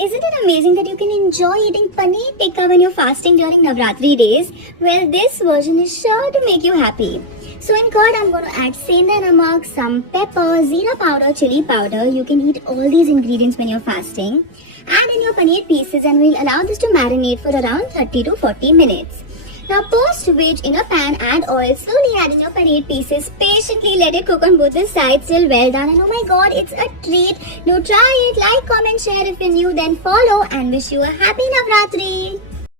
Isn't it amazing that you can enjoy eating paneer tikka when you're fasting during Navratri days? Well, this version is sure to make you happy. So in curd, I'm going to add senda namak, some pepper, zira powder, chili powder. You can eat all these ingredients when you're fasting. Add in your paneer pieces and we'll allow this to marinate for around 30 to 40 minutes. Now post which in a pan, add oil, slowly add in your paneer pieces, patiently let it cook on both the sides till well done, and oh my god, it's a treat. Do try it, like, comment, share if you're new, then follow, and wish you a happy Navratri.